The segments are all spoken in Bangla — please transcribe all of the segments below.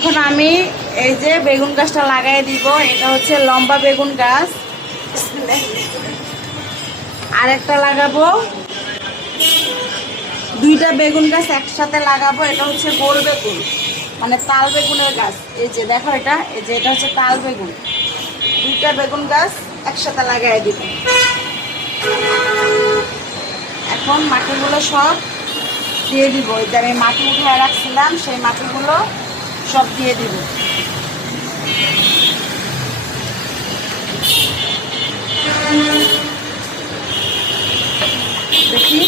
এখন আমি এই যে বেগুন গাছটা লাগাই দিব। এটা হচ্ছে লম্বা বেগুন গাছ। আর একটা লাগাবো, দুইটা বেগুন গাছ একসাথে লাগাবো। এটা হচ্ছে গোল বেগুন, মানে তাল বেগুনের গাছ। এই যে দেখো, এটা এই যে এটা হচ্ছে তাল বেগুন। দুইটা বেগুন গাছ একসাথে লাগাই দিব। এখন মাটিগুলো সব দিয়ে দিব। এই যে আমি মাটি উঠে রাখছিলাম, সেই মাটিগুলো সব দিয়ে দিব। দেখি,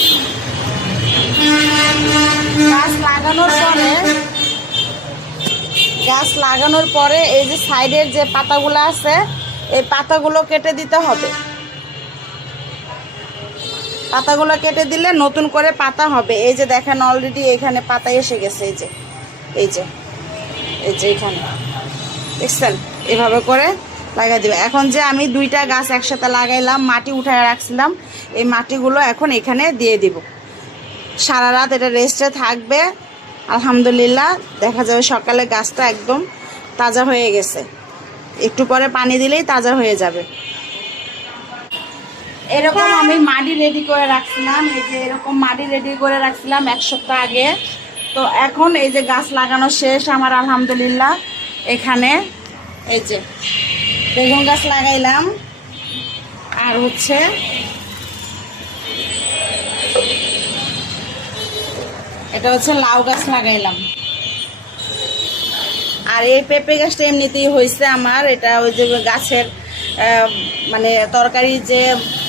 গাছ লাগানোর পরে এই যে সাইডের যে পাতাগুলো আছে, এই পাতাগুলো কেটে দিতে হবে। পাতাগুলো কেটে দিলে নতুন করে পাতা হবে। এই যে দেখেন, অলরেডি এখানে পাতা এসে গেছে। এই যে এই যে এই যে এখানে দেখছেন, এভাবে করে লাগাই দিবে। এখন যে আমি দুইটা গাছ একসাথে লাগাইলাম, মাটি উঠায় রাখছিলাম, এই মাটিগুলো এখন এখানে দিয়ে দিব। সারা রাত এটা রেস্টে থাকবে। আলহামদুলিল্লাহ, দেখা যাবে সকালে গাছটা একদম তাজা হয়ে গেছে। একটু পরে পানি দিলেই তাজা হয়ে যাবে। এরকম আমি মাটি রেডি করে রাখছিলাম। এই যে এরকম মাটি রেডি করে রাখছিলাম 1 সপ্তাহ আগে। তো এখন এই যে গাছ লাগানো শেষ আমার, আলহামদুলিল্লাহ। এখানে এই যে বেগুন গাছ লাগাইলাম, আর হচ্ছে এটা হচ্ছে লাউ গাছ লাগাইলাম। আর এই পেঁপে গাছটা এমনিতেই হয়েছে আমার। এটা ওই যে গাছের মানে তরকারি যে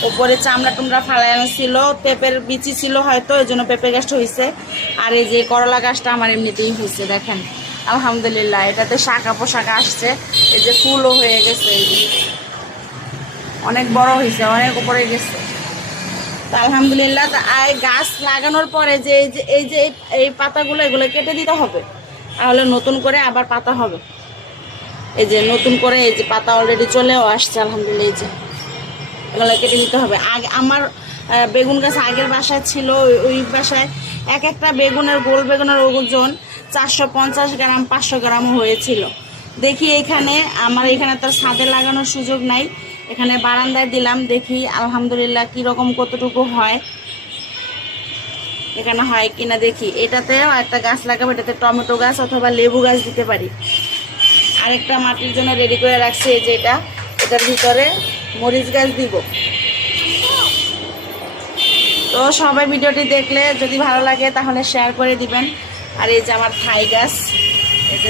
উপরে চামড়া টুমড়া ফালানো ছিল, পেঁপের বিচি ছিল হয়তো, ওই জন্য পেঁপে গাছটা হয়েছে। আর এই যে করলা গাছটা আমার এমনিতেই হয়েছে, দেখেন আলহামদুলিল্লাহ। এটাতে শাখা পোশাকা আসছে, এই যে ফুলও হয়ে গেছে। এই যে অনেক বড় হয়েছে, অনেক উপরে গেছে। তো আলহামদুলিল্লাহ। গাছ লাগানোর পরে যে এই পাতাগুলো, এগুলো কেটে দিতে হবে, তাহলে নতুন করে আবার পাতা হবে। এই যে নতুন করে এই যে পাতা অলরেডি চলেও আসছে, আলহামদুলিল্লাহ। এই যে এগুলো কেটে দিতে হবে। আগে আমার বেগুন গাছ আগের বাসায় ছিল, ওই বাসায় এক একটা বেগুনের, গোল বেগুনের ওজন 450 গ্রাম 500 গ্রাম হয়েছিল। দেখি এখানে আমার এখানে তো ছাদে লাগানোর সুযোগ নাই, এখানে বারান্দায় দিলাম। দেখি আলহামদুলিল্লাহ কীরকম কতটুকু হয়, এখানে হয় কিনা দেখি। এটাতেও একটা গাছ লাগাবো, এটাতে টমেটো গাছ অথবা লেবু গাছ দিতে পারি। আরেকটা মাটির জন্য রেডি করে রাখছি, এই যে এটার ভিতরে মরিচ গাছ দিব। তো সবাই ভিডিওটি দেখলে যদি ভালো লাগে তাহলে শেয়ার করে দিবেন। আর এই যে আমার থাই গাছ, এই যে